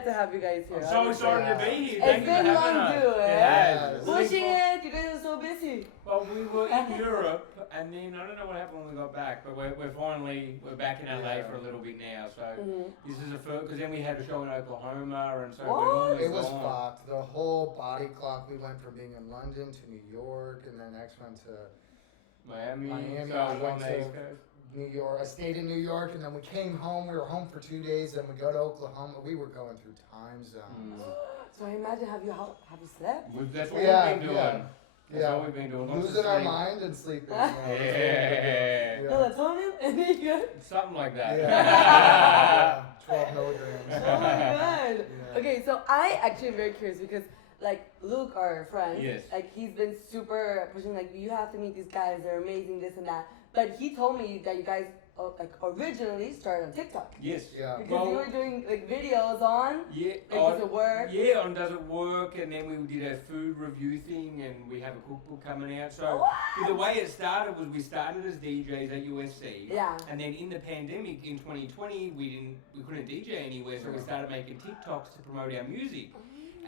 excited to have you guys here. I'm so excited to be here. It's Thank you been for long having too, us. eh? Yeah. Pushing it. You guys are so busy. Well, we were in Europe, and then I don't know what happened when we got back, but we're back in LA for a little bit now. So this is a first, because then we had a show in Oklahoma, and so we're almost It was gone. fucked. The whole body clock. We went from being in London to New York, and then next went to Miami. Miami. So I on went the to East Coast. New York. I stayed in New York, and then we came home. We were home for 2 days, then we go to Oklahoma. We were going through time zones. So I imagine, have you slept? That's what we've been doing. Yeah. That's all we've been doing. Losing our mind and sleeping. Yeah. Melatonin? Any good? Something like that. Yeah. 12 milligrams. Oh my god. Okay, so I actually am very curious because like Luke, our friend, like he's been super pushing, like you have to meet these guys, they're amazing, this and that. But he told me that you guys like originally started on TikTok. Yes. Yeah. Because you were doing like videos on. Does it work? Yeah, on Does It Work, and then we did a food review thing, and we have a cookbook coming out. So the way it started was we started as DJs at USC. Yeah. And then in the pandemic in 2020, we couldn't DJ anywhere, so we started making TikToks to promote our music.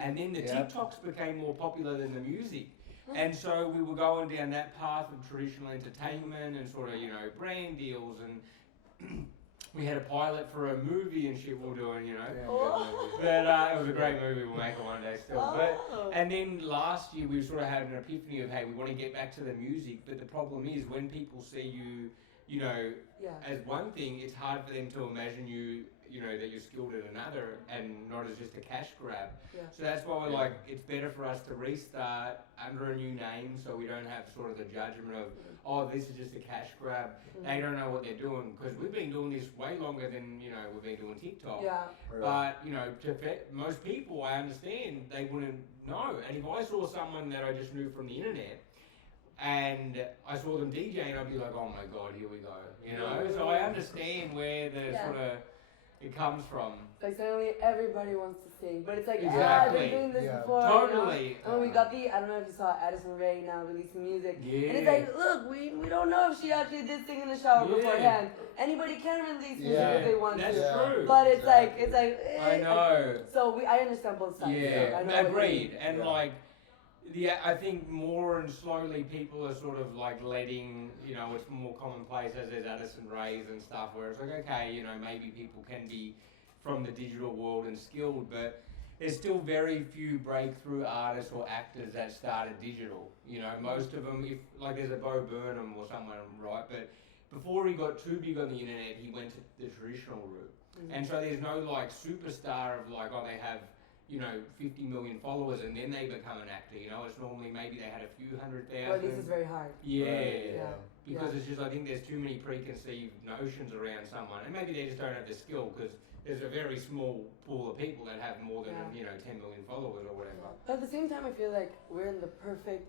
And then the TikToks became more popular than the music. And so we were going down that path of traditional entertainment and sort of, brand deals, and we had a pilot for a movie and shit we were doing, But it was a great movie, we'll make it one day still. And then last year we sort of had an epiphany of, hey, we want to get back to the music, but the problem is when people see you, as one thing, it's hard for them to imagine that you're skilled at another and not as just a cash grab. Yeah. So that's why we're like, it's better for us to restart under a new name so we don't have sort of the judgment of, oh, this is just a cash grab. They don't know what they're doing, because we've been doing this way longer than, we've been doing TikTok. Yeah. But, most people, I understand, they wouldn't know. And if I saw someone that I just knew from the internet, and I saw them DJing, I'd be like, oh my God, here we go. So I understand where the sort of it comes from. Like suddenly everybody wants to sing, but it's like, exactly. I've been doing this before. Totally. And we got I don't know if you saw Addison Rae now releasing music. Yeah. And it's like, look, we don't know if she actually did sing in the shower beforehand. Anybody can release music if they want to. That's true. But it's like, I know. So I understand both sides. Yeah, so agreed. And I think more and slowly people are sort of like letting, it's more commonplace as there's Addison Rae's and stuff, where it's like, okay, maybe people can be from the digital world and skilled, but there's still very few breakthrough artists or actors that started digital. Most of them, there's a Bo Burnham or someone, right? But before he got too big on the internet, he went to the traditional route. And so there's no superstar of they have 50 million followers and then they become an actor, it's normally maybe they had a few 100,000. Well, this is very hard. Because it's just, I think there's too many preconceived notions around someone, and maybe they just don't have the skill, because there's a very small pool of people that have more than 10 million followers or whatever. But at the same time, I feel like we're in the perfect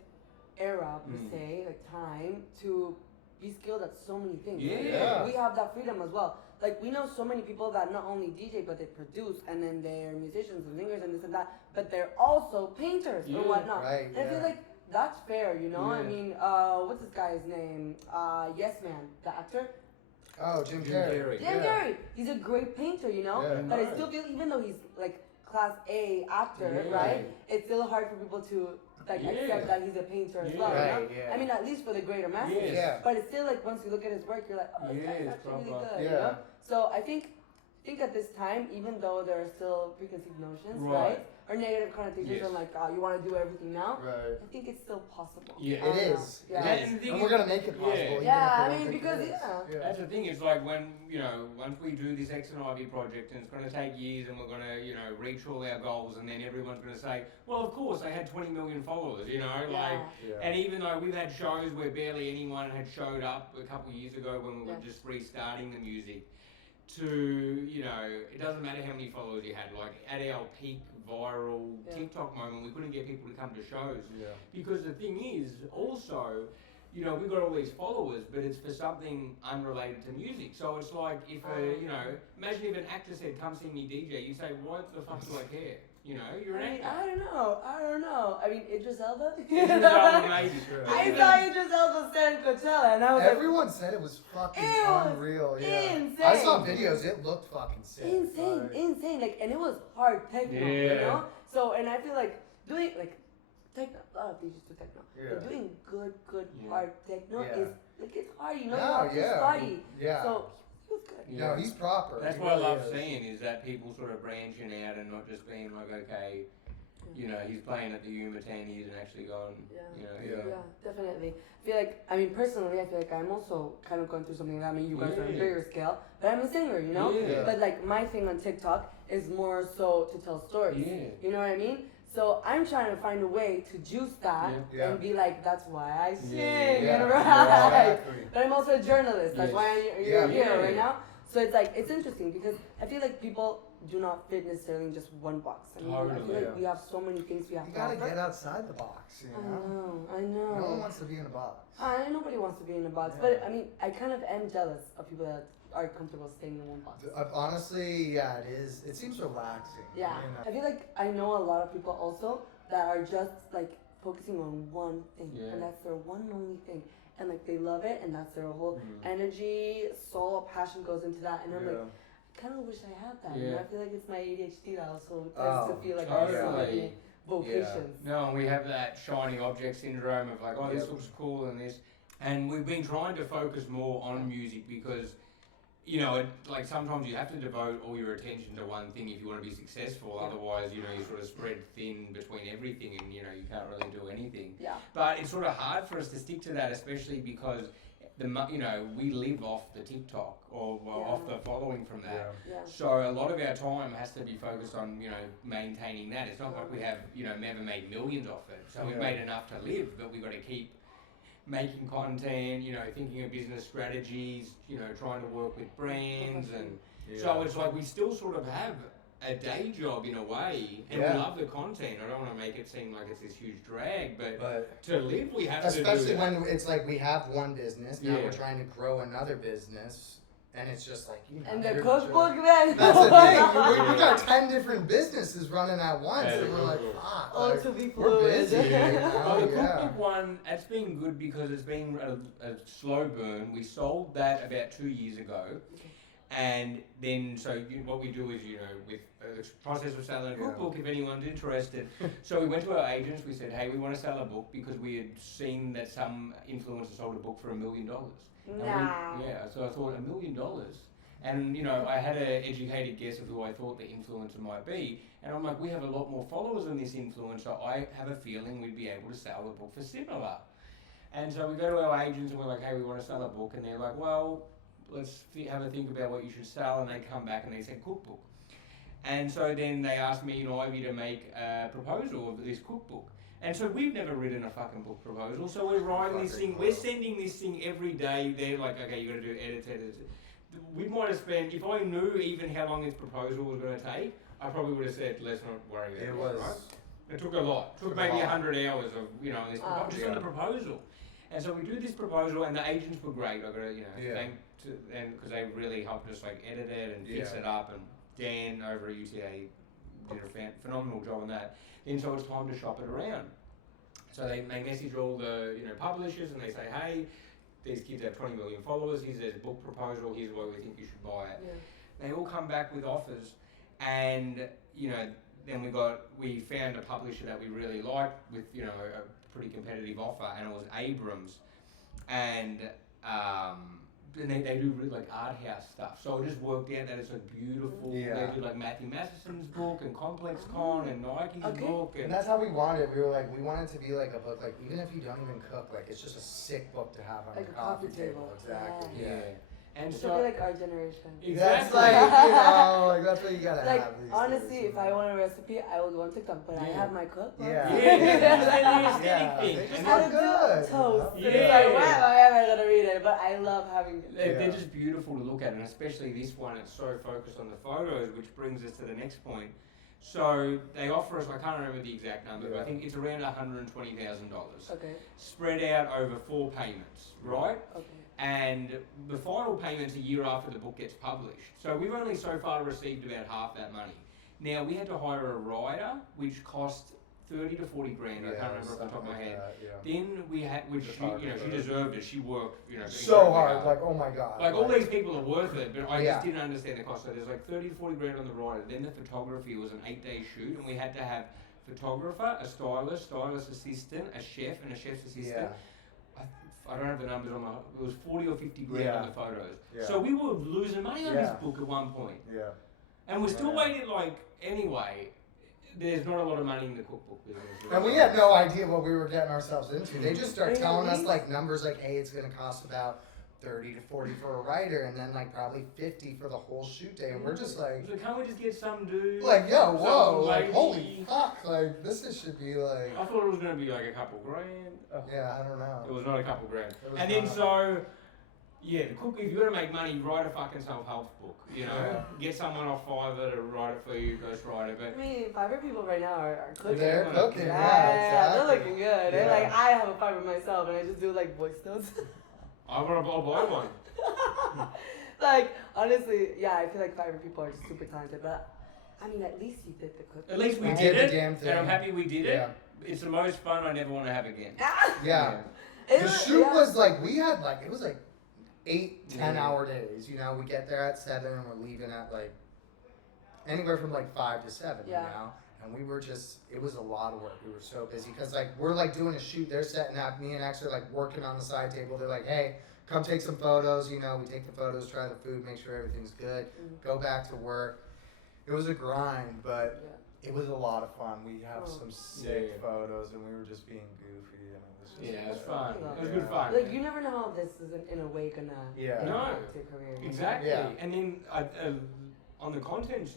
era, per se, time to be skilled at so many things. Yeah. We have that freedom as well. Like, we know so many people that not only DJ, but they produce, and then they're musicians and singers and this and that, but they're also painters or whatnot. Right, and I feel like that's fair, I mean, what's this guy's name? Yes Man, the actor. Oh, Jim Carrey. Jim Carrey. He's a great painter, but I still feel, even though he's like class A actor, right? It's still hard for people to accept that he's a painter as well. I mean, at least for the greater masses. But it's still like, once you look at his work, you're like, oh, this guy's actually really good. So I think at this time, even though there are still preconceived notions, right? Or negative connotations on you want to do everything now. Right. I think it's still possible. Yeah, it is. Yeah. And we're gonna make it possible. I mean, because that's the thing. It's like when once we do this X and Ivy project, and it's gonna take years, and we're gonna reach all our goals, and then everyone's gonna say, well, of course, they had 20 million followers. And even though we've had shows where barely anyone had showed up a couple of years ago when we were just restarting the music. It doesn't matter how many followers you had. Like at our peak viral TikTok moment, we couldn't get people to come to shows. Because the thing is, also, you know, we've got all these followers, but it's for something unrelated to music. So it's like if, you know, imagine if an actor said, come see me DJ, you say, why the fuck do I care? You know, you're an actor. I don't know. I mean, Idris Elba? Idris Elba, maybe. I saw Idris Elba stand in Coachella, and I was Everyone said it was fucking unreal. Yeah. insane. I saw videos. It looked fucking sick. Insane. Like, and it was hard techno, you know? So, and I feel like doing, like, techno, a lot of DJs do techno. Yeah. But doing good hard techno is, like, it's hard, you know? No, you have to study. Yeah. So, he was good. No, he's proper. That's He what really I love is. seeing is that people sort of branching out and not just being like, okay, you know, he's playing at the Yuma 10 years and actually going, you know. Yeah, definitely. I feel like, I mean, personally, I feel like I'm also kind of going through something like that. I mean, you guys are on a bigger scale, but I'm a singer, you know? Yeah. But, like, my thing on TikTok is more so to tell stories. Yeah. You know what I mean? So I'm trying to find a way to juice that and be like, that's why I sing and write. But I'm also a journalist. That's why you're here right now. So it's like, it's interesting because I feel like people do not fit necessarily in just one box. I mean, I feel like we have so many things we have to offer. You gotta get outside the box, you know? I know. No one wants to be in a box. Nobody wants to be in a box. But I mean, I kind of am jealous of people that are comfortable staying in one box. Honestly, yeah, it is. It seems relaxing. Yeah. You know? I feel like I know a lot of people also that are just like focusing on one thing. And that's their one and only thing. And like they love it and that's their whole energy, soul, passion goes into that. And I'm like, I kind of wish I had that. And I feel like it's my ADHD that also tends to feel like I have so many vocations. No, and we have that shiny object syndrome of like, oh, this looks cool and this. And we've been trying to focus more on music because, you know, like sometimes you have to devote all your attention to one thing if you want to be successful. Otherwise, you know, you sort of spread thin between everything and, you know, you can't really do anything. Yeah. But it's sort of hard for us to stick to that, especially because you know, we live off the TikTok or off the following from that. So a lot of our time has to be focused on, you know, maintaining that. It's not like we have, you know, never made millions off it. So we've made enough to live, but we've got to keep making content, you know, thinking of business strategies, you know, trying to work with brands. And so it's like we still sort of have a day job in a way, and we love the content. I don't want to make it seem like it's this huge drag, but to live we have to do that. Especially when it's like we have one business, now we're trying to grow another business, and it's just like, you know. And the cookbook then. That's the thing. We got 10 different businesses running at once, and we're like, fuck. Oh, to be we're fluid. busy. You know? Well, the cookbook one, it's been good because it's been a slow burn. We sold that about 2 years ago. And then, so what we do is, you know, with the process of selling a cookbook, if anyone's interested. So we went to our agents, we said, hey, we want to sell a book because we had seen that some influencer sold a book for $1 million. Nah. So I thought $1 million. And, you know, I had an educated guess of who I thought the influencer might be. And I'm like, we have a lot more followers than this influencer. I have a feeling we'd be able to sell the book for similar. And so we go to our agents and we're like, hey, we want to sell a book. And they're like, well, let's have a think about what you should sell. And they come back and they said cookbook. And so then they asked me and Ivy to make a proposal of this cookbook. And so we've never written a fucking book proposal. So we're writing this thing, we're sending this thing every day. They're like, okay, you got to do edits. We might have spent, if I knew even how long this proposal was going to take, I probably would have said, let's not worry about it. Right? It took a lot. It took maybe 100 hours of, you know, this just on the proposal. And so we do this proposal, and the agents were great. I got to, you know, thank them because they really helped us like edit it and fix it up. And Dan over at UTA did a phenomenal job on that. Then so it's time to shop it around. So they message all the publishers and they say, hey, these kids have 20 million followers. Here's their book proposal. Here's why we think you should buy it. They all come back with offers, and then we found a publisher that we really liked with a pretty competitive offer, and it was Abrams, and they do really like art house stuff. So it just worked out that it's a beautiful. They do like Matthew Matheson's book and Complex Con and Nike's book, and that's how we wanted it. We were like, we want it to be like a book, like even if you don't even cook, like it's just a sick book to have on like your a coffee table. Exactly. Yeah. And it so should be like our generation. Exactly. That's like, like that's what you gotta like, have. These honestly, days, if I want a recipe, I will go on TikTok, but I have my cookbook. They just look good. Toast. You know? It's like, why am I gonna read it? But I love having it. They're just beautiful to look at, and especially this one, it's so focused on the photos, which brings us to the next point. So they offer us, I can't remember the exact number, but I Yeah. think it's around $120,000. Okay. Spread out over 4 payments, right? Okay. And the final payment's a year after the book gets published. So we've only so far received about half that money. Now we had to hire a writer, which cost 30 to 40 grand. I can't remember off the top of my head. Then we had, which she, she deserved it. She worked, so hard. Like, oh my god. Like all these people are worth it, but I just didn't understand the cost. So there's like 30 to 40 grand on the writer. Then the photography was an 8-day shoot, and we had to have photographer, a stylist, stylist assistant, a chef, and a chef's assistant. I don't have the numbers on my. It was 40 or 50 grand on the photos. Yeah. So we were losing money on this book at one point. Yeah. And we're still waiting. Like anyway, there's not a lot of money in the cookbook business. And we had no idea what we were getting ourselves into. They just start telling us like numbers like, hey, it's going to cost about 30 to 40 for a writer, and then like probably 50 for the whole shoot day, and we're just like, so can't we just get some dude? Like, yo, whoa, like holy fuck, like this should be like. I thought it was gonna be like a couple grand. Yeah, I don't know. It was not a couple grand. And then so, the cook. If you're gonna make money, write a fucking self-help book. Get someone off Fiverr to write it for you, ghostwrite it. But I mean, Fiverr people right now are cooking. They're cooking, yeah, they're looking good. Yeah. And like I have a Fiverr myself, and I just do like voice notes. I'll buy one. Like, honestly, I feel like Fiverr people are just super talented, but I mean, at least you did the cooking. At least we did it, and I'm happy we did it. It's the most fun I never want to have again. The shoot was like, we had like, it was like 8-10 hour days, we get there at 7 and we're leaving at like anywhere from like 5 to 7, and we were just, it was a lot of work. We were so busy because like we're like doing a shoot, they're setting up, me and X are like working on the side table. They're like, hey, come take some photos. We take the photos, try the food, make sure everything's good, go back to work. It was a grind, but it was a lot of fun. We have some sick photos, and we were just being goofy, and it was just it was fun. It was good fun. Like you never know how this is in a way gonna impact your career. Exactly. And then on the content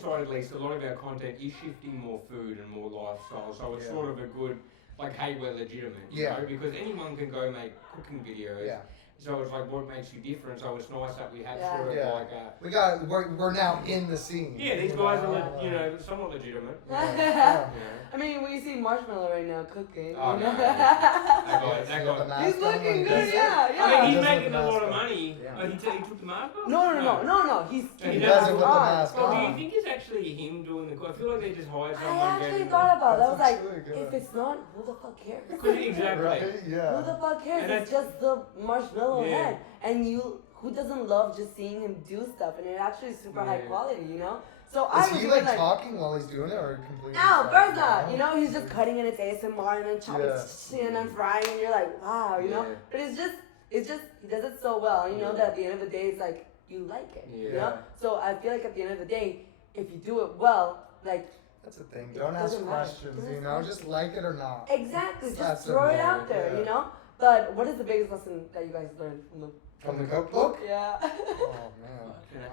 side, at least, a lot of our content is shifting more food and more lifestyle. So it's sort of a good, like, hey, we're legitimate, because anyone can go make cooking videos. Yeah. So it's like what makes you different. So it's nice that we have sort of like we're now in the scene. Yeah, these guys are somewhat legitimate. I mean, when you see Marshmallow right now cooking, that guy. He's looking good, I mean, he's making a lot of money. He took the mask off? No. He does it with the mask on. Do you think it's actually him doing the? I feel like they just hired someone. I actually thought about that. I was like, if it's not, who the fuck cares? Exactly. Right? Yeah. Who the fuck cares? It's just the marshmallow head, and who doesn't love just seeing him do stuff, and it actually is super high quality, So is he like talking while he's doing it, or completely? No, of course not. He's just cutting in its ASMR and then chopping and then frying, and you're like, wow, But it's just he does it so well. You know that at the end of the day, it's like you like it. So I feel like at the end of the day, if you do it well, like. That's the thing. Don't ask questions. Just like it or not. Exactly. Just throw it out there. But what is the biggest lesson that you guys learned from the cookbook? Yeah. Oh man.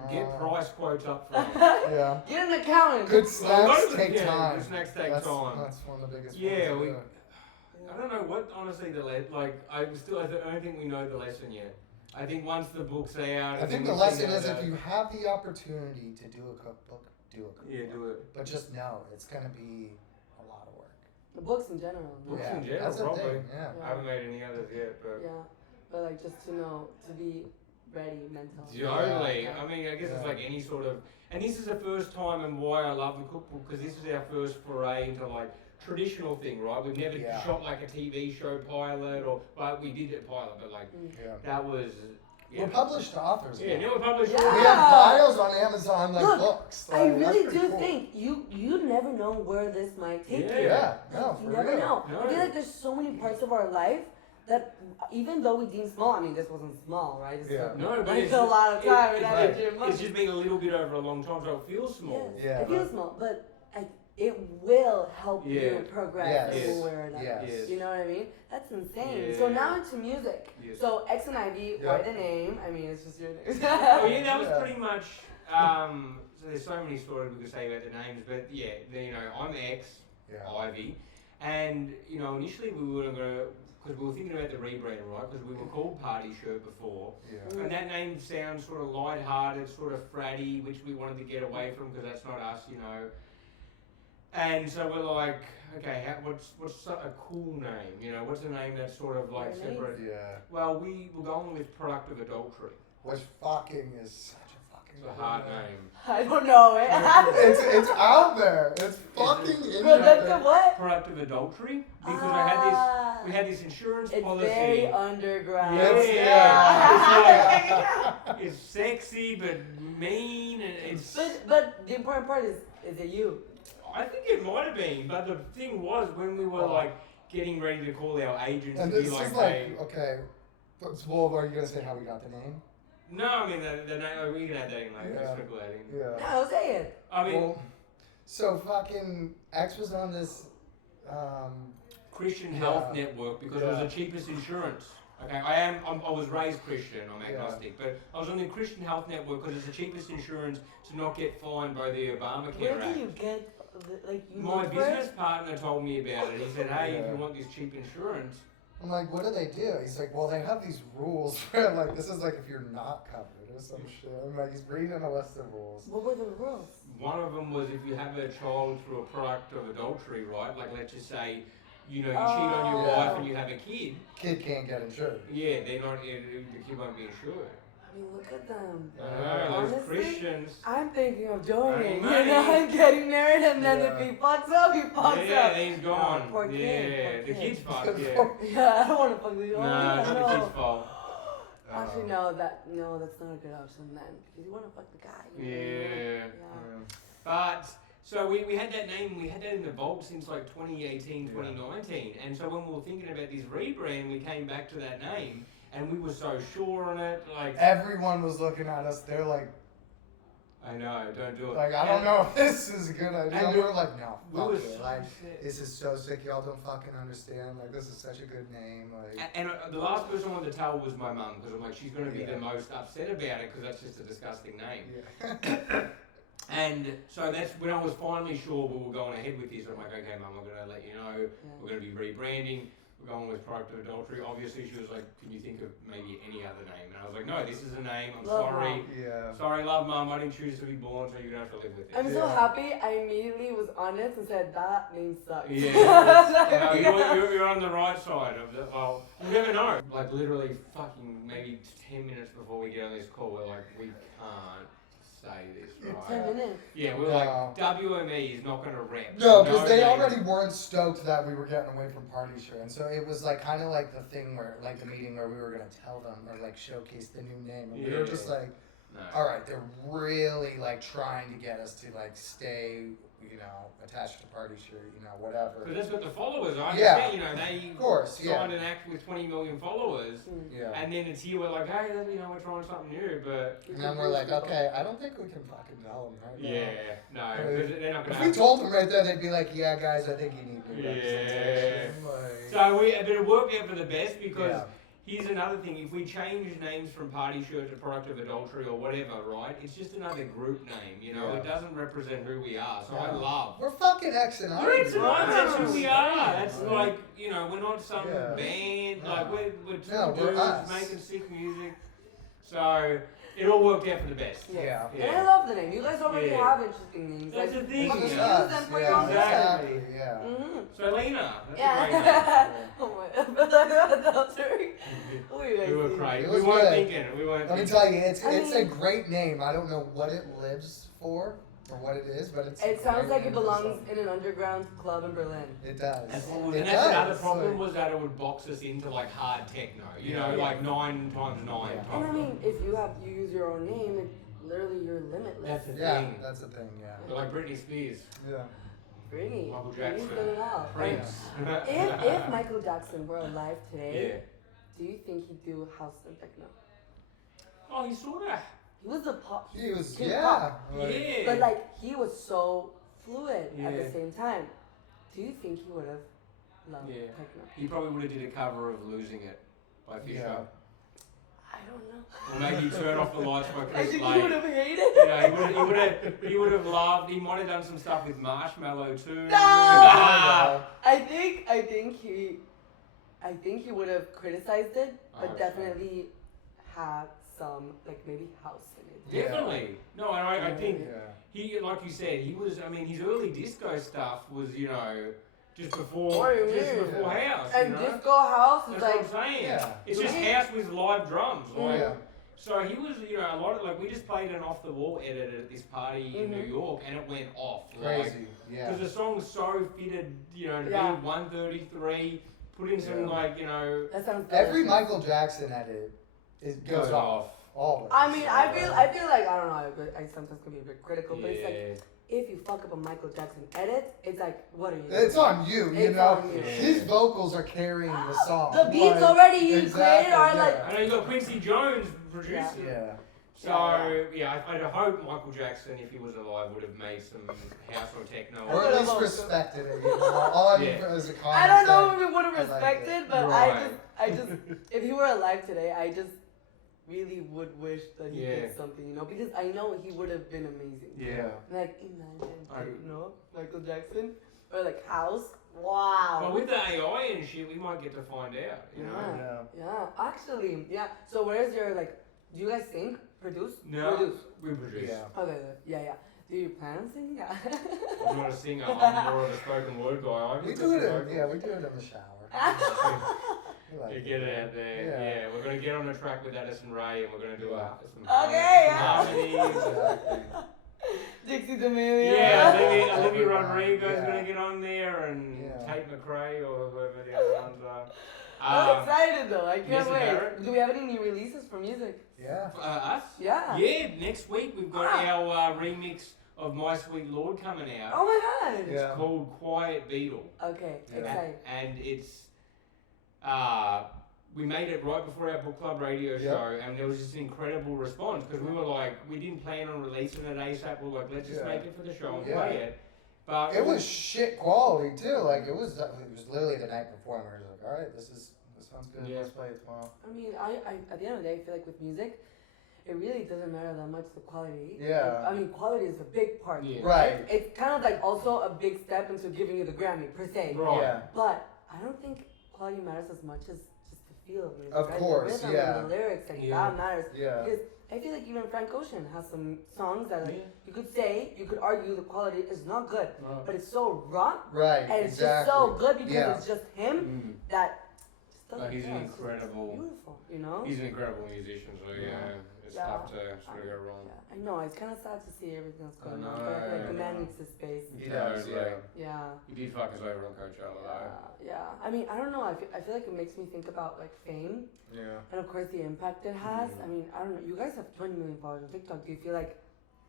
Get price quotes up front. Yeah. Get an accountant. Good snacks take time. Good snacks take time. That's one of the biggest. I don't know what honestly I don't think we know the lesson yet. I think once the book's out. I think the lesson is if you have the opportunity to do a cookbook, do a cookbook. Yeah, do it. But just know it's gonna be a lot of work. The books in general. Books in general, that's probably. Thing, I haven't made any others yet, but. Yeah, but like just to know, to be ready mentally. Totally. I mean, I guess it's like any sort of, and this is the first time and why I love the cookbook, because this is our first foray into like traditional thing, right? We've never shot like a TV show pilot, but we did a pilot, but like that was. We're published authors. We're published. We have files on Amazon like books. I really do think you never know where this might take you. Yeah, no, you never know. I feel like there's so many parts of our life that even though we deem small, I mean this wasn't small, right? It's a lot of time. It's just been a little bit over a long time, so it feels small. Yes, it feels small, but it will help you progress somewhere. You know what I mean? That's insane. Yeah. So now into music. Yes. So X and Ivy, why the name? I mean, it's just your name. That was pretty much. So there's so many stories we could say about the names, but I'm X, Ivy, And, you know, initially we were going to, because we were thinking about the rebrand, right? Because we were called Party Shirt before. Yeah. And that name sounds sort of light-hearted, sort of fratty, which we wanted to get away from because that's not us, you know. And so we're like, okay, what's a cool name? You know, what's a name that's sort of like separate? Yeah. Well, we were going with Product of Adultery. Which fucking is such a fucking It's a hard name. I don't know it. it's out there. It's fucking in Product there. of what? Product of Adultery, because we had this insurance it's policy. It's very underground. It's sexy but mean, and it's. But the important part is it you? I think it might have been, but the thing was when we were like getting ready to call our agents and to this be like, is like, hey, okay, well, are you gonna say how we got the name? no, I mean the name. We can add that in later. Yeah. Speculating. Yeah. No, say it. I mean, Well, so fucking X was on this. Christian Health Network because it was the cheapest insurance. Okay, I was raised Christian. I'm agnostic, but I was on the Christian Health Network because it's the cheapest insurance to not get fined by the Obamacare Where Act. do you get you My look for business it? partner told me about it. He said, "Hey, if you want this cheap insurance." I'm like, what do they do? He's like, well, they have these rules where like this is like if you're not covered or some shit. I'm like, he's reading a list of rules. What were the rules? One of them was if you have a child through a product of adultery, right? Like let's just say, you know, you cheat on your wife and you have a kid. Kid can't get insured. Yeah, they're not. The kid won't be insured. I mean, look at them. Those Honestly, Christians. I'm thinking of joining. Money. You know, I'm getting married, and then if he fucks up, he fucks up. Yeah, he's gone. Poor kid, Yeah, poor the kid. kid's fucked. Yeah. Yeah, I don't want to fuck with you. No, it's not the kid's fault. Actually, no, that's not a good option then. Because you want to fuck the guy. Yeah. Yeah. But so we had that name, we had that in the vault since like 2018, 2019. And so when we were thinking about this rebrand, we came back to that name and we were so sure on it. Like Everyone was looking at us. They're like, I know, don't do it. like I don't know if this is a good idea. And we we're like, no, we fuck were it. so Like, sick. this is so sick. Y'all don't fucking understand. Like, this is such a good name. Like, And the last person I wanted to tell was my mum because I'm like, she's going to be Yeah. the most upset about it because that's just a disgusting name. yeah. And so that's when I was finally sure we were going ahead with this. I'm like, okay, Mum, I'm going to let you know. We're going to be rebranding. We're going with Product of Adultery. Obviously, she was like, can you think of maybe any other name? And I was like, no, this is a name. I'm Love sorry. Mom. Yeah. Sorry, love, Mum. I didn't choose to be born, so you're going to have to live with it. I'm so Yeah. happy. I immediately was honest and said that name sucks. Yeah. You're on the right side of the. Well, you never know. Like literally, fucking maybe 10 minutes before we get on this call, we're like, we can't say this, right? 10 minutes. Yeah, we're like, WME is not going to rep. No, because they name. already weren't stoked that we were getting away from Party Shirt, and so it was like kind of like the thing where, like the meeting where we were gonna tell them or like showcase the new name, and we were just like, No. all right, they're really like trying to get us to like stay, you know, attached to Party Shirt, you know, whatever. Because that's what the followers are. Yeah. You know, they Of course, signed an act with 20 million followers, Yeah. and then it's here, we're like, hey, you know, we're trying something new, but. And then we're like, okay, I don't think we can fucking tell them right now. Yeah, no, because they're not going If to. we told them right there, they'd be like, yeah, guys, I think you need new Yeah. representation. Like, So but it worked out for the best because yeah. here's another thing: if we change names from Party Shirt to Product of Adultery or whatever, right? It's just another group name, you know. Yeah. It doesn't represent who we are. So Yeah. I love. We're fucking X and I. We're X and I, that's who we are. That's Yeah. like, you know, we're not some Yeah. band. No. Like we're two No, we're dudes us. making sick music. So it all worked out for the best. Yeah. And I love the name. You guys already Yeah. have interesting names. That's like, the thing. fucking It's use us. them for Yeah, your own exactly. exactly. Yeah. Mm-hmm. So Lena, that's a great Yeah. Oh my God. name. We were crazy. crazy. It We was weren't good. thinking. We weren't Let me thinking. tell you, it's I a mean- great name. I don't know what it lives for or what it is, but it's. a It sounds great like it name for belongs something. in an underground club in Berlin. It does. And It that's another does. problem Like- was that it would box us into like hard techno, you know, Yeah. like 9 times 9. Yeah. And I mean, if you use your own name, literally you're limitless. That's the Yeah, thing. that's the thing. Yeah. But like Britney Spears, Yeah. Really. Michael He's Jackson, done it all. Prince. If Michael Jackson were alive today, Yeah. do you think he'd do house and techno? Oh, he sort of. He was a pop. He was. King Yeah. Pop. Like, Yeah. But like he was so fluid at Yeah. the same time. Do you think he would have loved Yeah. techno? He probably would have did a cover of Losing It by Fisher. Yeah. I don't know. Or maybe turn off the lights by I Chris think Blake. he would have hated. You know, he would have loved. He might have done some stuff with Marshmallow too. No! I think he would have criticized it, but definitely have some like maybe house in it. Definitely. No, I think he, like you said, he was. I mean, his early disco stuff was, just before house. And disco house is That's like. what I'm saying. Yeah. It's just house with live drums. Like, Yeah. So he was, a lot of, like, we just played an off-the-wall edit at this party in New York, and it went off. Crazy, yeah. Because the song's so fitted, to be 133, put in some, That sounds good. Every Michael Jackson edit goes off. Always. I mean, I feel like, I don't know, I sometimes can be a bit critical, but it's like, if you fuck up a Michael Jackson edit, it's like, what are you doing? It's on you, It's on you. His vocals are carrying the song. The beats already you created are like. I know you got Quincy Jones producing. Yeah. So, I'd hope Michael Jackson, if he was alive, would have made some house or techno. Or at least respected it. All I mean is a comment. I don't know if we would have respected, but Right. I just, if he were alive today, I just really would wish that he did something, because I know he would have been amazing. Yeah. Like, imagine, Michael Jackson, or like House. Wow. But with the AI and shit, we might get to find out, Yeah, actually, yeah. So where's your, like, do you guys sing? Produce? No, Produce. we produce. Yeah. Okay, yeah. Do you plan on singing? Yeah. I'm not a singer, I'm more of a spoken word guy. We do it in the shower. To get it out there. Yeah, we're going to get on a track with Addison Rae and we're going to do some harmonies. Dixie D'Amelio. Yeah, Olivia Rodrigo's going to get on there and Tate McRae or whoever the other ones are. I'm excited though, I can't wait. Barrett. Do we have any new releases for music? Yeah. Us? Yeah. Yeah, next week we've got our remix of My Sweet Lord coming out. Oh my god. It's called Quiet Beetle. Okay, excited. And it's, we made it right before our book club radio show, and there was just an incredible response because we were like, we didn't plan on releasing it ASAP. We were like, let's just make it for the show and play it. But it was shit quality too. Like it was literally the night before, and we were just like, all right, this sounds good. Let's play it tomorrow. I mean, I at the end of the day, I feel like with music, it really doesn't matter that much the quality. Yeah. I mean, quality is a big part. Yeah. Right. It's kind of like also a big step into giving you the Grammy per se. Right. Yeah. But I don't think quality matters as much as just the feel of music. Of right? course, The rhythm and the lyrics, and that matters. Yeah. Because I feel like even Frank Ocean has some songs that like you could argue the quality is not good, but it's so raw. Right. And it's just so good because it's just him that. He's an incredible. Beautiful, He's an incredible musician, so it's tough to sort of go wrong. Yeah, I know. It's kind of sad to see everything that's going on. know, But like the man needs his space. He does. Yeah. He did fuck us over on Coachella though. Yeah. I mean, I don't know. I feel like it makes me think about like fame. Yeah. And of course the impact it has. I mean, I don't know. You guys have 20 million followers on TikTok. Do you feel like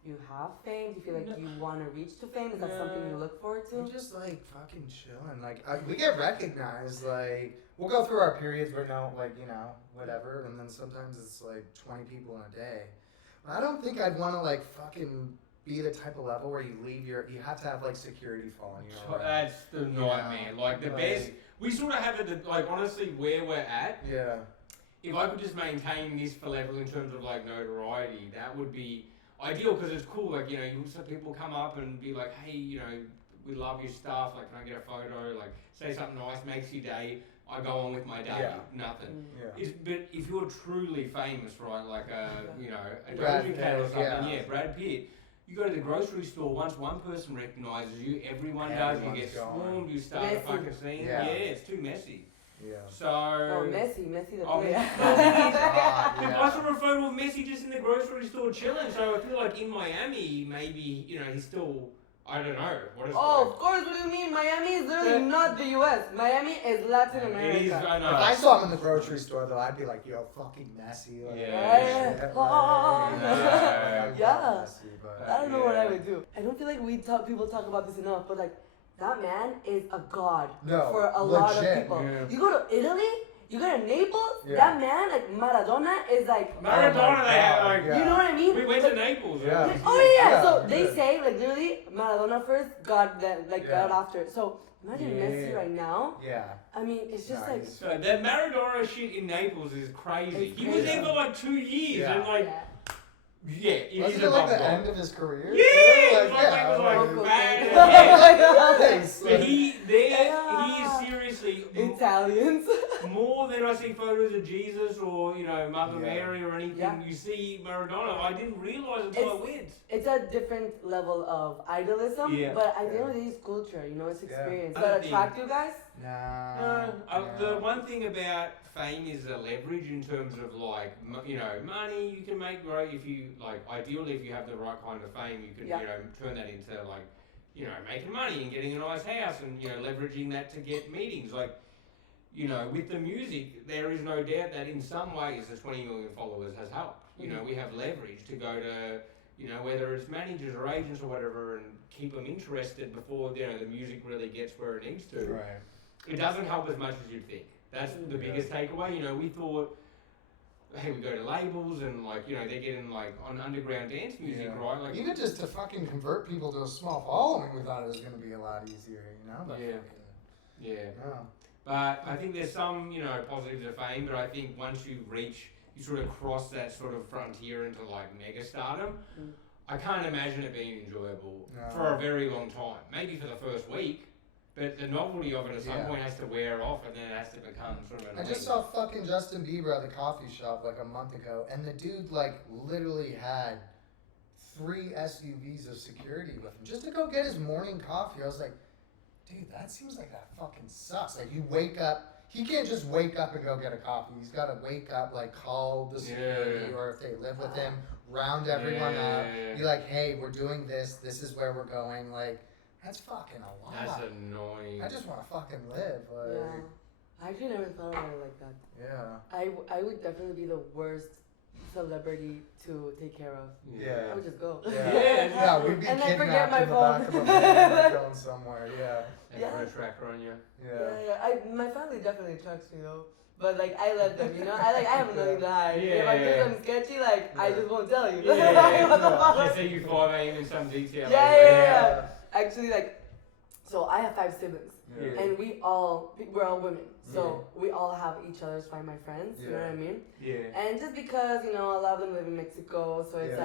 you have fame? Do you feel like you want to reach to fame? Is that something you look forward to? We're just like fucking chilling. Like we get recognized. Like we'll go through our periods where whatever, and then sometimes it's like 20 people in a day. But I don't think I'd want to like fucking be the type of level where you you have to have like security following you. That's the nightmare. Like the best. We sort of have it like honestly where we're at. Yeah. If I could just maintain this for level in terms of like notoriety, that would be ideal because it's cool. Like some people come up and be like, hey, we love your stuff. Like, can I get a photo? Like, say something nice, makes your day. I go on with my day. Nothing. Yeah. But if you're truly famous, right? Like a Brad Doja Cat or Pitt, something, Brad Pitt. You go to the grocery store, once one person recognises you, everyone does. You get swarmed, you start a fucking scene. Yeah, it's too messy. Yeah. So. Oh, Messi the player. I saw a photo of Messi just in the grocery store chilling. So I feel like in Miami, maybe he's still. I don't know. What is of course. What do you mean? Miami is literally not the U.S. Miami is Latin America. It is, I know. If I saw him in the grocery store, though, I'd be like, yo, fucking Messi. Like, Yeah. Messi, but, I don't know what I would do. I don't feel like people talk about this enough, but like that man is a god for a lot of people. Yeah. You go to Italy You go to Naples, that man, like Maradona, is like Maradona, they have like. You know what I mean? We went to Naples. Yeah. So they say like literally Maradona first, God then God after. So imagine Messi right now. Yeah. I mean, it's just like. So that Maradona shit in Naples is crazy. It's He was there for like 2 years and like. Yeah, it Wasn't is it like above the God. end of his career? Yeah, it was like bad. Nice. But he is seriously Italians. more than I see photos of Jesus or Mother Mary or anything. Yeah. You see Maradona. I didn't realize until I went. It's a different level of idolism, but at the end of the day, it's culture. It's experience. Does that attract you guys? No. The one thing about fame is a leverage in terms of like money you can make, right? If you ideally if you have the right kind of fame, you can turn that into like making money and getting a nice house and leveraging that to get meetings. Like with the music, there is no doubt that in some ways the 20 million followers has helped. We have leverage to go to whether it's managers or agents or whatever and keep them interested before the music really gets where it needs to. Right. It doesn't help as much as you'd think. That's the biggest takeaway. We thought, hey, we go to labels and they're getting on underground dance music, right? Like even just to fucking convert people to a small following, we thought it was going to be a lot easier, But But I think there's some, positives of fame. But I think once you sort of cross that sort of frontier into mega stardom. I can't imagine it being enjoyable for a very long time. Maybe for the first week. But the novelty of it at some point has to wear off and then it has to become sort of annoying. I just saw fucking Justin Bieber at the coffee shop a month ago, and the dude literally had 3 SUVs of security with him just to go get his morning coffee. I was like, dude, that seems like that fucking sucks. You wake up, he can't just wake up and go get a coffee. He's got to wake up, call the security, or if they live with him, round everyone up. Be like, hey, we're doing this. This is where we're going. That's fucking a lot. That's annoying. I just want to fucking live. I actually never thought about it like that. Yeah. I would definitely be the worst celebrity to take care of. Yeah. I would just go. Yeah, we'd be and kidnapped then forget my in the phone. back of a van going somewhere. And put a tracker on you. My family definitely attracts me though. But I let them, I have nothing to hide. If I do something sketchy, I just won't tell you. What the fuck? Let's say you 5 a.m. in some detail. Yeah. Actually, so I have 5 siblings, and we're all women, so we all have each other's Find My Friends. You know what I mean? Yeah. And just because a lot of them live in Mexico, so it's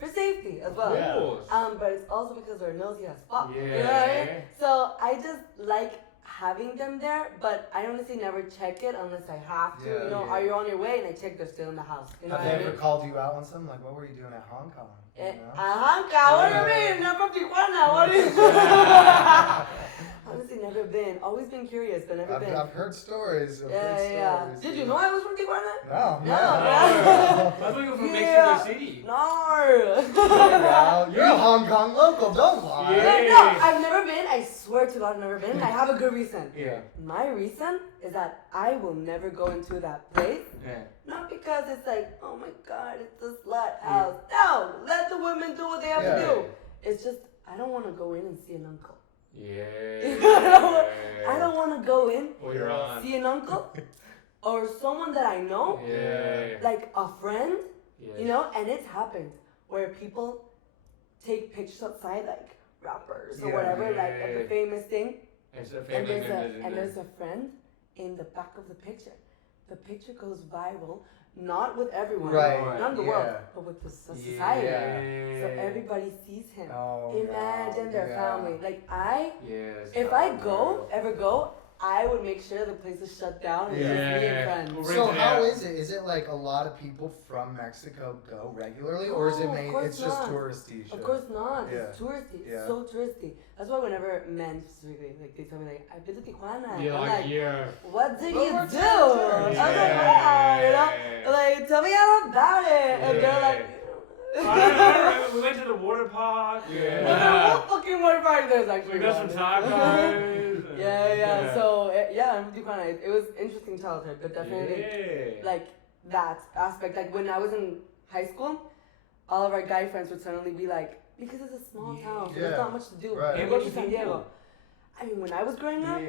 for safety as well. But it's also because they're nosy as fuck. Yeah. You know what I mean? So I just like having them there, but I honestly never check it unless I have to. Are you on your way? And I check they're still in the house. Have they ever called you out on something? What were you doing at Hong Kong? What do you mean? I'm from Tijuana. What do you Honestly, never been. Always been curious, but never been. I've heard stories. Did you know I was from Tijuana? No. I thought you were from Mexico City. No. You're a Hong Kong local, don't lie. No, I've never been. I swear to God, I've never been. I have a good reason. My reason is that I will never go into that place. Not because it's oh my God, it's a slut house. No, let the women do what they have to do. It's just, I don't want to go in and see an uncle. I don't want to go in, see an uncle, or someone that I know, like a friend, and it's happened where people take pictures outside, rappers or whatever, at the famous thing, and there's a friend in the back of the picture. The picture goes viral, not with everyone, not in the world, but with the society. So everybody sees him. Imagine their family. If I ever go, I would make sure the place is shut down and just me and friends. So how is it? Is it a lot of people from Mexico go regularly, or is it it's just touristy shit? Of course not. It's touristy. It's so touristy. That's why whenever men specifically, they tell me I've been to Tijuana. What did you do? I was wow, tell me all about it. And they're like, I remember we went to the water park. What fucking water park there's actually? We got some tacos. So I'm from Tijuana. It was interesting childhood, but definitely that aspect. When I was in high school, all of our guy friends would suddenly be because it's a small town, so there's not much to do. Right. Go to San Diego. I mean, when I was growing up,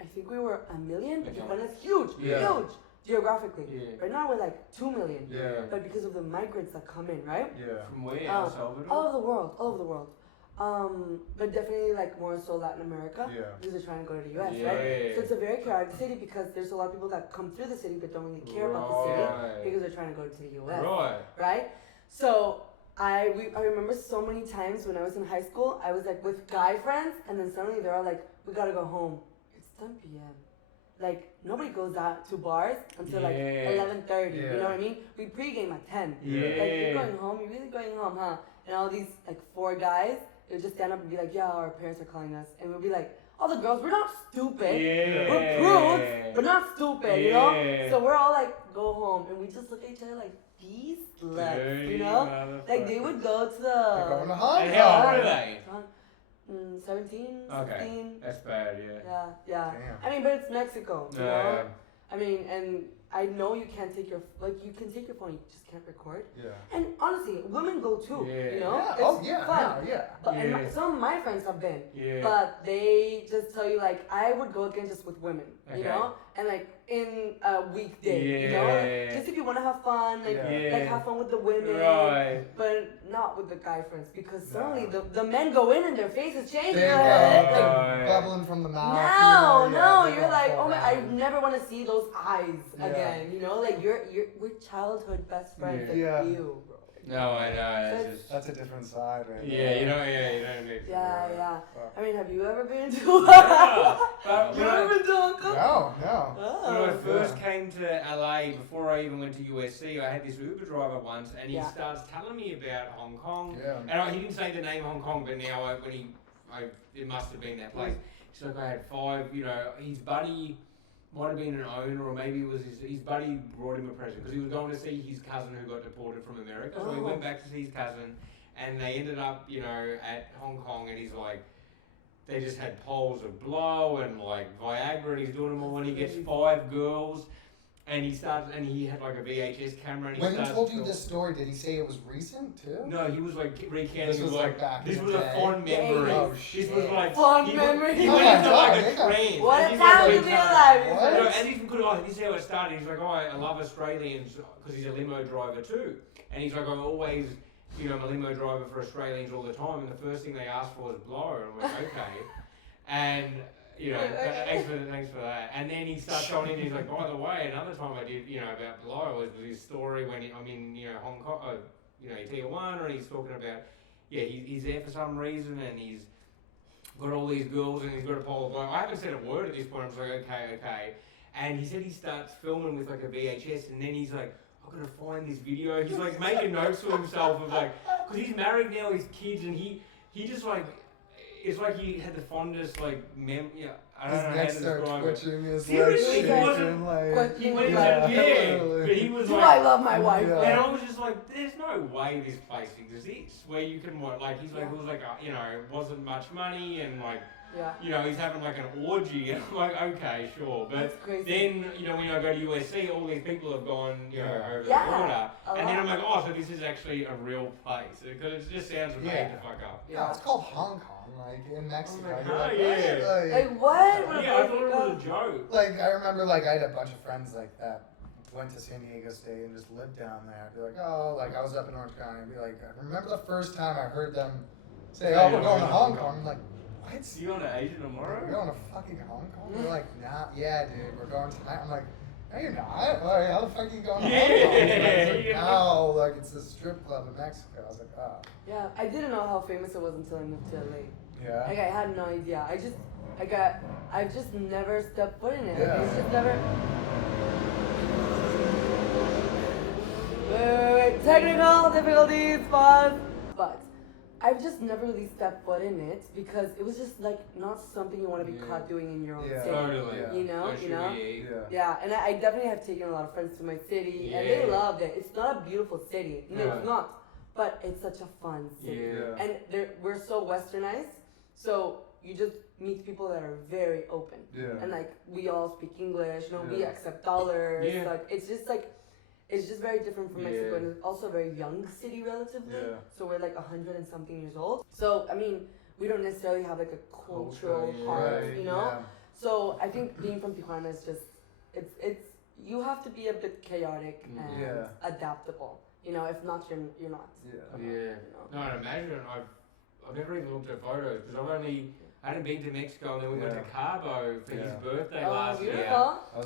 I think we were 1 million, but Tijuana's huge, geographically. Right now we're like 2 million. But because of the migrants that come in, right? From where? El Salvador? All over the world. But definitely like more so Latin America. Because they're trying to go to the US, right? So it's a very chaotic city because there's a lot of people that come through the city but don't really care about the city because they're trying to go to the US. Right? So I remember so many times when I was in high school, I was like with guy friends, and then suddenly they're all like, we gotta go home. It's 10 p.m. Like, nobody goes out to bars until like 11:30, you know what I mean? We pregame at 10. Like, you're going home, you're really going home, huh? And all these like 4 guys, they would just stand up and be like, yeah, our parents are calling us. And we'll be like, all the girls, we're not stupid. We're prudes, but not stupid, you know? So we're all like, go home. And we just look at each other like, these sluts, you know? Like, they would go to the... They're going to Hong Kong. And how old are they? 17, 16. That's bad, Yeah. Damn. I mean, but it's Mexico, you know? I mean, and I know you can't take your, like, you can take your phone, you just can't record. And honestly, women go too, you know? It's fun. But, and some of my friends have been, but they just tell you, like, I would go again just with women, you know? And, like, in a weekday, you know? Just if you want to have fun, like have fun with the women, but not with the guy friends, because suddenly the men go in and their faces change. Like, bubbling from the mouth. No, you're like, oh my, I never want to see those eyes again, you know? Like, we're childhood best friends, like you, bro. No, I know. That's a different side, right? You don't need to. Yeah. I mean, have you ever been to? You ever been to Hong Kong? No. When I first came to LA, before I even went to USC, I had this Uber driver once, and he starts telling me about Hong Kong. And he didn't say the name Hong Kong, but now it must have been that place. He's like, I had 5. You know, his buddy might have been an owner, or maybe it was his buddy brought him a present because he was going to see his cousin who got deported from America. So he went back to see his cousin, and they ended up, you know, at Hong Kong, and he's like, they just had poles of blow and like Viagra, and he's doing them all, and he gets 5 girls. And he had like a VHS camera. And when he told you this story, did he say it was recent too? No, he was like recanting. This was like back. This was a fond memory. Oh shit! This was like fond memory. He went into like a trance. What a time to be alive! And even this is how it started. He's like, oh, I love Australians because he's a limo driver too. And he's like, I'm always, you know, I'm a limo driver for Australians all the time. And the first thing they ask for is blow. And I'm like, okay. And you know, thanks for that. And then he starts going in, and he's like, by the way, another time I did, you know, about blow was his story when I'm in, you know, Hong Kong, you know, Tijuana, and he's talking about, he's there for some reason, and he's got all these girls, and he's got a pole of blow. I haven't said a word at this point. I'm just like, okay. And he said he starts filming with like a VHS, and then he's like, I'm gonna find this video. He's like making notes for himself of like, because he's married now, his kids, and he just like. It's like he had the fondest, like, I don't know how to describe it. Seriously, he wasn't, but he was like, I love my wife. And I was just like, there's no way this place exists where you can, he's like, it was like, you know, it wasn't much money, and like, you know, he's having like an orgy, and I'm like, okay, sure. But then, you know, when I go to USC, all these people have gone, you know, over the border. And then I'm like, oh, so this is actually a real place. Because it just sounds made to fuck up. Yeah, it's called Hong Kong, like in Mexico. Like what? Yeah, I thought it was a joke. Like, I remember, like, I had a bunch of friends like that. Went to San Diego State and just lived down there. I'd be like, oh, like, I was up in Orange County. I'd be like, I remember the first time I heard them say, oh, we're going to Hong Kong. I'm like, what? You going to Asia tomorrow? We're going to fucking Hong Kong? They're like, nah, yeah, dude, we're going tonight. I'm like, no, you're not. Like, how the fuck are you going to Hong Kong? Like, no, like, it's a strip club in Mexico. I was like, oh. Yeah, I didn't know how famous it was until I moved to LA. Yeah? Like, I had no idea. I've just never stepped foot in it. Yeah. It's just never... Wait. Technical difficulties, pause. But I've just never really stepped foot in it because it was just like not something you want to be caught doing in your own city. Totally. You know? Yeah. And I definitely have taken a lot of friends to my city and they loved it. It's not a beautiful city. No, it's not. But it's such a fun city. Yeah. And we're so westernized. So you just meet people that are very open. Yeah. And like we all speak English, you know, we accept dollars. Yeah. Like it's just very different from Mexico, and it's also a very young city relatively. Yeah. So we're like 100 and something years old. So I mean, we don't necessarily have like a cultural heart, you know. Yeah. So I think being from Tijuana is just, it's you have to be a bit chaotic and adaptable. You know, if not, you're not. Yeah. You know? No, I'd imagine. I've never even looked at photos because I hadn't been to Mexico, and then we went to Cabo for his birthday last year.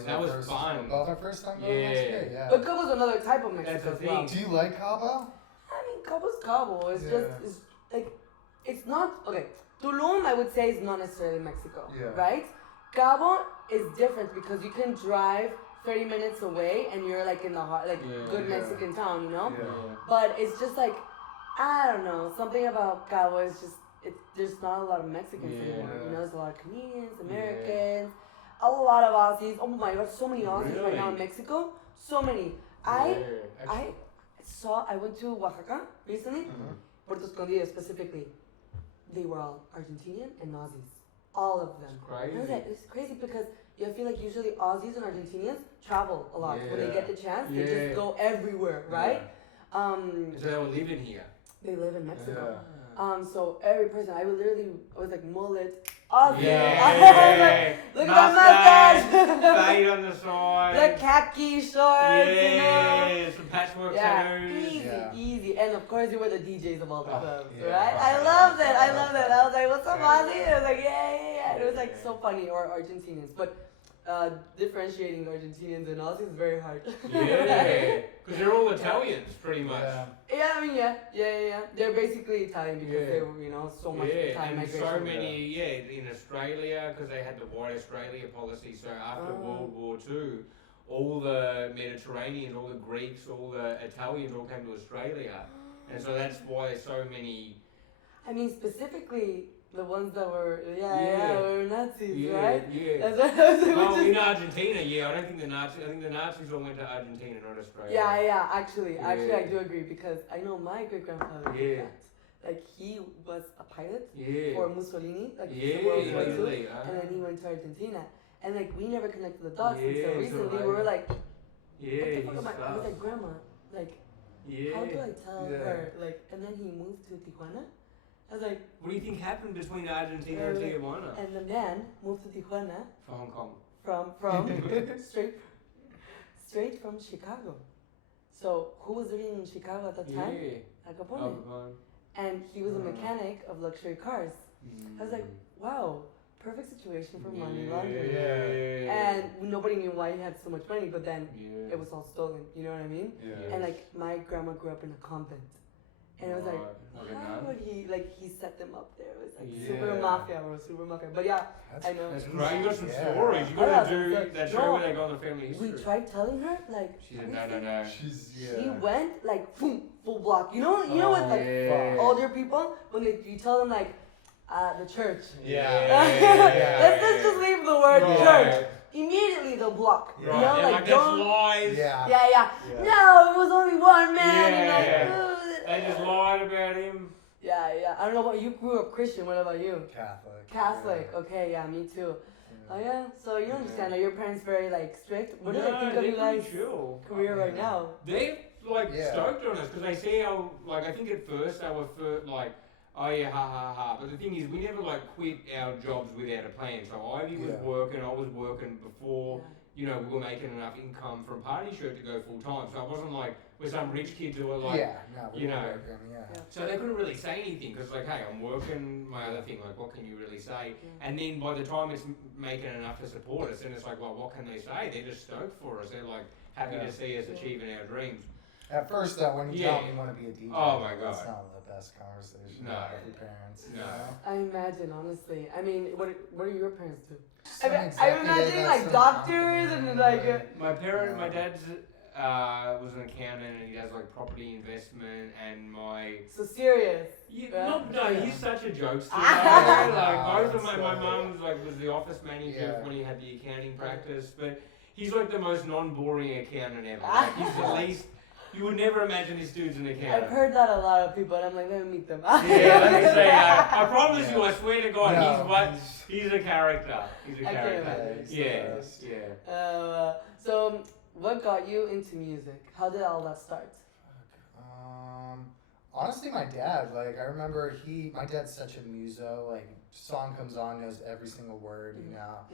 That was fun. Both our first time going to Mexico. Yeah. But Cabo's another type of Mexico. That's the as thing. well. Do you like Cabo? I mean, Cabo's Cabo. It's just, it's like, it's not, okay. Tulum, I would say, is not necessarily Mexico, right? Cabo is different because you can drive 30 minutes away and you're like in the heart, like good Mexican town, you know? But it's just like, I don't know, something about Cabo is just, there's not a lot of Mexicans anymore. You know, there's a lot of Canadians, Americans, a lot of Aussies. Oh my God, so many Aussies right now in Mexico. So many. I went to Oaxaca recently, Puerto Escondido specifically. They were all Argentinian and Aussies. All of them. It's crazy because I feel like usually Aussies and Argentinians travel a lot. When they get the chance, they just go everywhere, right? So they were living here? They live in Mexico. So every person, I was like mullet, Aussie. Look at that mustache. Fade on the side. The khaki shorts, you know. Some patchwork tattoos. Easy. And of course, you were the DJs of all the clubs, right? I loved it. I was like, what's up, Aussie? I was like, yeah. It was like so funny. Or Argentinians, but differentiating Argentinians and Aussies is very hard. Because they're all Italians, pretty much. I mean, they're basically Italian because they were, you know, so much Italian and migration. so many, in Australia, because they had the White Australia policy, so after World War II, all the Mediterraneans, all the Greeks, all the Italians all came to Australia. And so that's why there's so many... I mean, specifically... The ones that were, were Nazis, right? That's what I was like, in Argentina, I don't think I think the Nazis all went to Argentina, not Australia. Actually, I do agree because I know my great-grandfather did that. Like, he was a pilot for Mussolini, like, World War II, and then he went to Argentina. And, like, we never connected the dots until recently. We were like, what the fuck am I was like, Grandma, like, how do I tell her? Like, and then he moved to Tijuana. I was like, what do you think happened between Argentina and Tijuana? And the man moved to Tijuana from Hong Kong. From straight from Chicago. So who was living in Chicago at the time? Al Capone. And he was a mechanic of luxury cars. I was like, wow, perfect situation for money laundering. And nobody knew why he had so much money, but then it was all stolen. You know what I mean? And like my grandma grew up in a convent. And it was like, how would he set them up there? It was like super mafia. But I know. That's great. You got some stories. You got to do that show where they go on the family history. We tried telling her, like, she said, no. She went, like, full block. You know what, like, older people, when you tell them, like, the church. Let's just leave the word church. Immediately they'll block. You know, like, don't. Lies. No, it was only one man. They just lied about him. I don't know what you grew up Christian. What about you? Catholic. Okay, me too. Oh so you understand? Are your parents very like strict? What do they think of you guys' career right now? They're like stoked on us because they see how I think at first they were like, oh yeah, ha. But the thing is, we never like quit our jobs without a plan. So Ivy was working, I was working before. You know, we were making enough income from Party Shirt to go full time. So it wasn't like we're some rich kids who were like, So they couldn't really say anything because like, hey, I'm working my other thing. Like, what can you really say? And then by the time it's making enough to support us, then it's like, well, what can they say? They're just stoked for us. They're like happy to see us achieving our dreams. At first, though, when you tell them you want to be a DJ, that's not the best conversation with your parents. No. I imagine, honestly. I mean, what do your parents do? Exactly I'm imagining like doctors and like. My dad's was an accountant and he does like property investment and my. So serious. He's such a jokester. Like both of my mum's like was the office manager when he had the accounting practice, but he's like the most non-boring accountant ever. Like he's the least. You would never imagine this dude's an accountant. I've heard that a lot of people, and I'm like, let me meet them. Let me say, I promise you, I swear to God, he's a character. He's a character. So, what got you into music? How did all that start? honestly, my dad, like, I remember my dad's such a muso, like, song comes on, knows every single word, you know.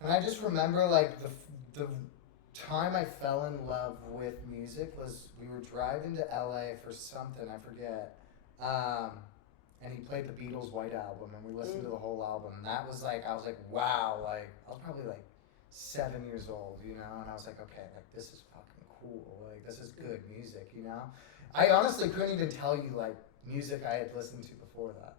And I just remember, like, the time I fell in love with music was we were driving to LA for something, I forget. And he played the Beatles' White Album, and we listened to the whole album. And that was like, I was like, wow, like, I was probably like 7 years old, you know? And I was like, okay, like, this is fucking cool. Like, this is good music, you know? I honestly couldn't even tell you, like, music I had listened to before that.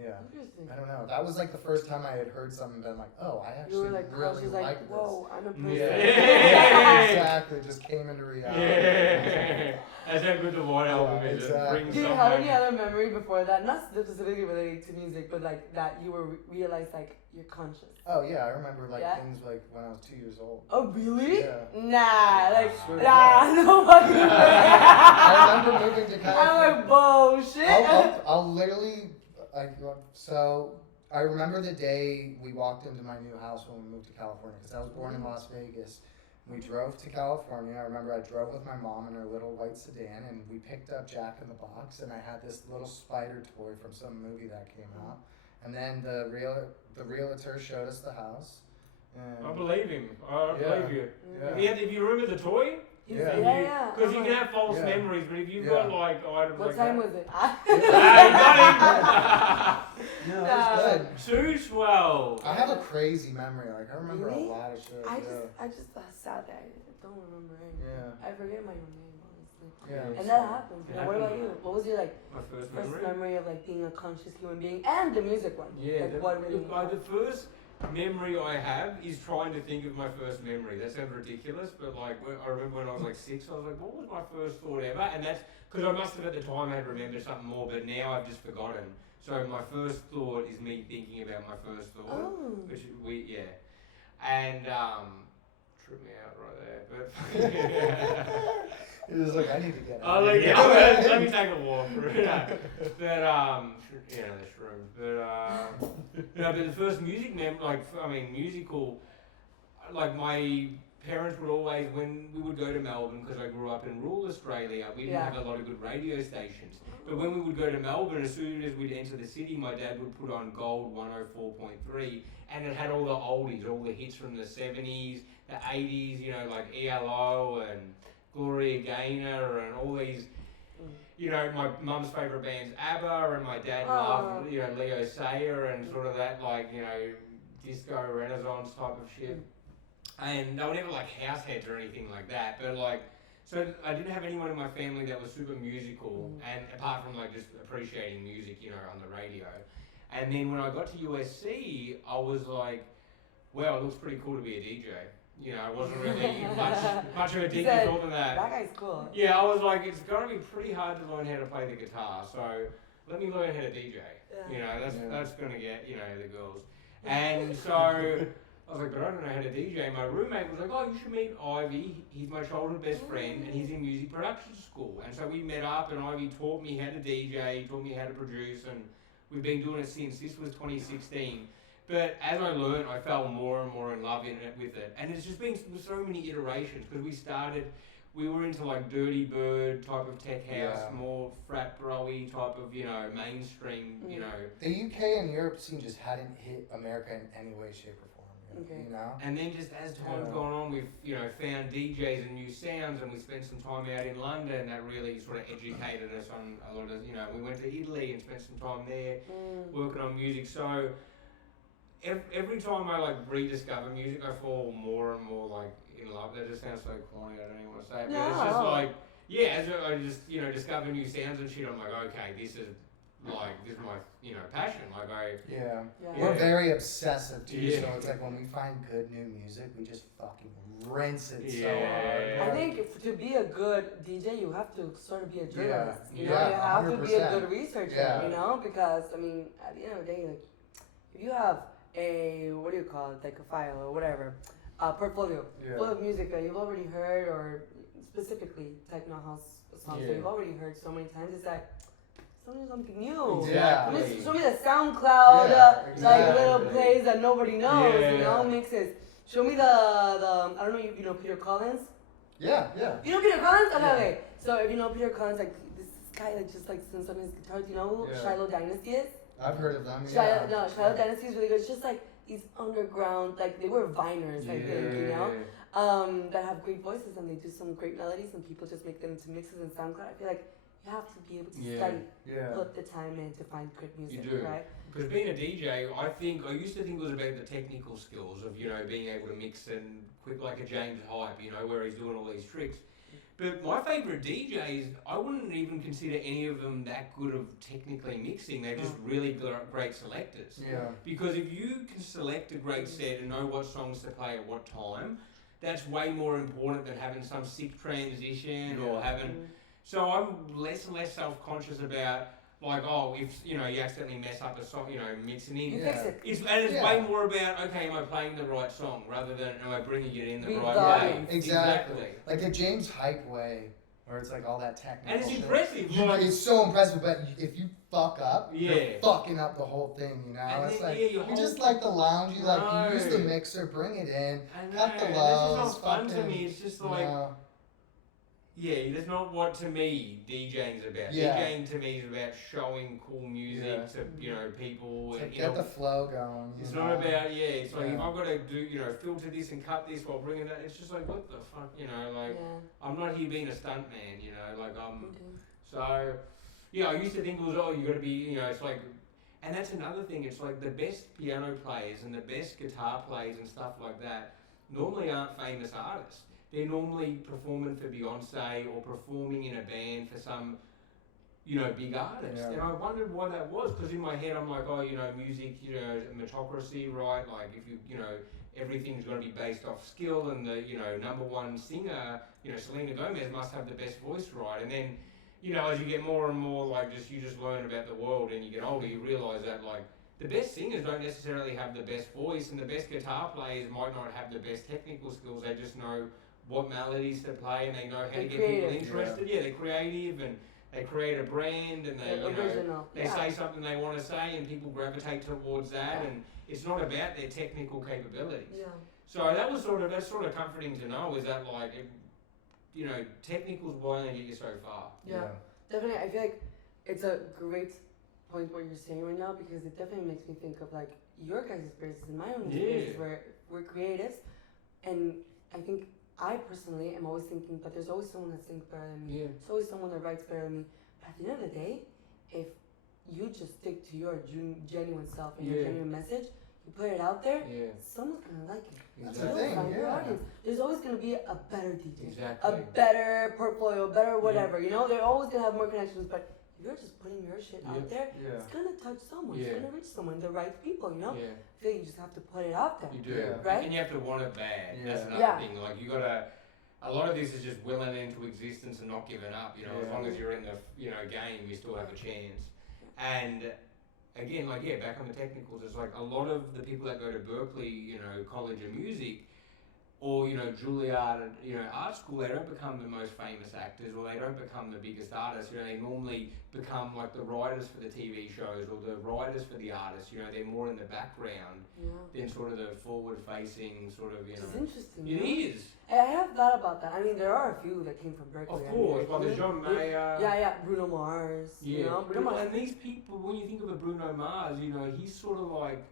Yeah. Interesting. I don't know. That was like the first time I had heard something and been like, oh, I actually you were like, really like this. whoa, I'm a person. Yeah, exactly. Just came into reality. Yeah. That's how good the White Album is. Exactly. Do you have any other memory before that? Not specifically related to music, but like that you were realized like you're conscious. Oh yeah, I remember like things like when I was 2 years old. Oh really? Yeah. Nah, like no fucking way. I remember moving to California. I'm like bullshit. I'll literally so I remember the day we walked into my new house when we moved to California because I was born in Las Vegas. We drove to California. I remember I drove with my mom in her little white sedan, and we picked up Jack in the Box, and I had this little spider toy from some movie that came out. And then the realtor showed us the house. And I believe him. I believe you. Yeah. If you remember the toy? Yeah. Because you can have false memories, but if you've got like items what like time that. was it? No, it was good. 212. I have a crazy memory. Like I remember Really? a lot of shit. I just sad that I don't remember anything. Yeah. I forget my own name, honestly. Yeah. And that happens. What about you? What was your like My first first memory of like being a conscious human being and the music one? Yeah, like, what really the first memory I have is trying to think of my first memory. That sounds ridiculous, but like I remember when I was like 6, I was like, what was my first thought ever? And that's because I must have at the time had remembered something more, but now I've just forgotten. So my first thought is me thinking about my first thought, which and tripped me out right there. But He was like, I need to get I was like, let me take a walk. But the shrooms. But the first music musical, like my parents would always, when we would go to Melbourne, because I grew up in rural Australia, we didn't have a lot of good radio stations. But when we would go to Melbourne, as soon as we'd enter the city, my dad would put on Gold 104.3, and it had all the oldies, all the hits from the 70s, the 80s, you know, like ELO and Gloria Gaynor and all these, you know, my mum's favourite bands, ABBA, and my dad loved, you know, Leo Sayer and sort of that, like, you know, disco renaissance type of shit. And they were never like house heads or anything like that, but like, so I didn't have anyone in my family that was super musical, and apart from like just appreciating music, you know, on the radio. And then when I got to USC, I was like, well, it looks pretty cool to be a DJ. You know, I wasn't really much of a DJ thought than that. That guy's cool. Yeah, I was like, it's going to be pretty hard to learn how to play the guitar, so let me learn how to DJ. Yeah. You know, that's going to get, you know, the girls. And so I was like, but I don't know how to DJ. My roommate was like, oh, you should meet Ivy. He's my childhood best friend, and he's in music production school. And so we met up, and Ivy taught me how to DJ, taught me how to produce, and we've been doing it since. This was 2016. But as I learned, I fell more and more in love with it. And it's just been so many iterations, because we were into like Dirty Bird type of tech house, more frat bro-y type of, you know, mainstream, you know. The UK and Europe scene just hadn't hit America in any way, shape, or form, you know? And then just as time's gone on, we've, you know, found DJs and new sounds, and we spent some time out in London that really sort of educated us on a lot of, you know, we went to Italy and spent some time there working on music. So every time I like rediscover music, I fall more and more like in love. That just sounds so corny. I don't even want to say it, but it's just like, as I just, you know, discover new sounds and shit. I'm like, okay, this is my, you know, passion. Like we're very obsessive too. So it's like when we find good new music, we just fucking rinse it so hard. I think to be a good DJ, you have to sort of be a journalist. You know, you 100%. have to be a good researcher. You know, because I mean, at the end of the day, like if you have a, what do you call it, like a file or whatever, a portfolio full of music that you've already heard, or specifically techno house songs that you've already heard so many times, it's like, show me something new. Exactly. Show me the SoundCloud, like little plays that nobody knows, you know, mixes. Show me the I don't know, you know Peter Collins? Yeah. You know Peter Collins? Okay. So if you know Peter Collins, like this guy that just like sings on his guitar. Do you know who Shiloh Dynasty is? I've heard of them. Shiloh Dynasty is really good. It's just like these underground, like they were viners, I think, you know, that have great voices and they do some great melodies and people just make them into mixes and SoundCloud. I feel like you have to be able to study, put the time in to find good music, you do. right? Because being a DJ, I used to think it was about the technical skills of, you know, being able to mix and quick like a James Hype, you know, where he's doing all these tricks. But my favourite DJs, I wouldn't even consider any of them that good of technically mixing. They're just really great selectors. Yeah. Because if you can select a great set and know what songs to play at what time, that's way more important than having some sick transition or having... So I'm less and less self-conscious about, like, oh, if, you know, you accidentally mess up a song, you know, mixing in. You fix it. It's way more about, okay, am I playing the right song rather than am I bringing it in the right way? Exactly. Like the James Hype way, where it's like all that technical and it's shit. impressive. It's so impressive, but if you fuck up, you're fucking up the whole thing, you know? And it's then, like, you just like the lounge, you like, you use the mixer, bring it in, cut the lows. This is not fun to me, it's just like... Yeah, that's not what, to me, DJing's about. DJing, to me, is about showing cool music to, you know, people. To get the flow going. It's not about, it's like, if I've got to do, you know, filter this and cut this while bringing that, it's just like, what the fuck, you know, like, I'm not here being a stunt man, you know, like, so, I used to think it was, you got to be, you know, it's like, and that's another thing, it's like the best piano players and the best guitar players and stuff like that normally aren't famous artists. They're normally performing for Beyonce or performing in a band for some, you know, big artist. And I wondered why that was, because in my head I'm like, oh, you know, music, you know, meritocracy, right? Like if you know, everything's going to be based off skill and the, you know, number one singer, you know, Selena Gomez must have the best voice, right? And then, you know, as you get more and more, like, you just learn about the world and you get older, you realise that, like, the best singers don't necessarily have the best voice and the best guitar players might not have the best technical skills. They just know what melodies to play and they know how to get people interested. They're creative and they create a brand and they, you know, they say something they want to say and people gravitate towards that and it's not about their technical capabilities. So that's sort of comforting to know, is that, like, you know, technicals will only get you so far. Definitely. I feel like it's a great point what you're saying right now, because it definitely makes me think of, like, your guys' experiences and my own experiences where we're creatives, and I think I personally am always thinking, but there's always someone that sings better than me. There's always someone that writes better than me. But at the end of the day, if you just stick to your genuine self and your genuine message, you put it out there, someone's gonna like it. That's the thing, your audience. There's always gonna be a better DJ, Exactly. a better portfolio, better whatever. You know, they're always gonna have more connections. But if you're just putting your shit out there, it's gonna touch someone. It's gonna reach someone, the right people. You know, I feel like you just have to put it out there. You do, right? And you have to want it bad. That's another thing. Like, you gotta. A lot of this is just willing it into existence and not giving up. You know, as long as you're in the, you know, game, you still have a chance. And again, like, back on the technicals, it's like a lot of the people that go to Berkeley, you know, College of Music, or, you know, Juilliard, you know, art school, they don't become the most famous actors or they don't become the biggest artists. You know, they normally become like the writers for the TV shows or the writers for the artists. You know, they're more in the background than sort of the forward-facing sort of, you know. It's interesting. It is. I have thought about that. I mean, there are a few that came from Berkeley. Of course, well, there's John Mayer. Bruno Mars. You know, Bruno Mars. And these people, when you think of a Bruno Mars, you know, he's sort of like,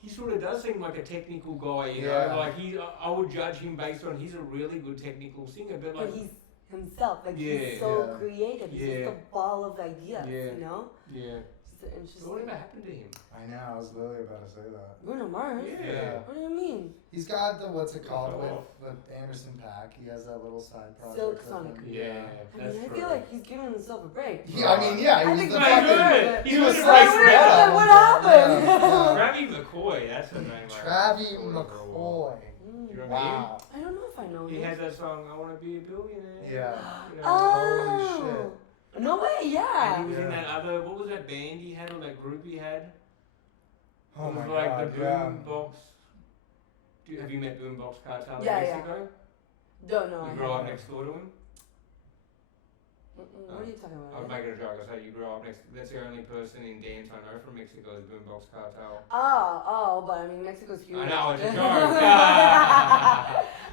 he sort of does seem like a technical guy, you know, like I would judge him based on, he's a really good technical singer, but like... But he's himself, like he's so creative, he's just a ball of ideas, you know? It's interesting. So whatever happened to him? I know, I was literally about to say that. Bruno Mars? What do you mean? He's got the, what's it called, with Anderson .Paak, he has that little side project. Silk Sonic. That's I feel like he's giving himself a break. He was the fucking... He was like, what happened? Travis McCoy, that's the name. Travis McCoy. Wow. I don't know if I know him. He has that song, I Want to Be a Billionaire. You know, oh. holy shit. No way, And he was in that other, what was that band he had or that group he had? Oh my like god, the Boombox. Have you met Boombox Cartel in Mexico? Don't know. You grew up next door to him? What are you talking I was about? making a joke. I said you grew up next. That's the only person in dance I know from Mexico is Boombox Cartel. But I mean, Mexico's huge. I know, it's a joke.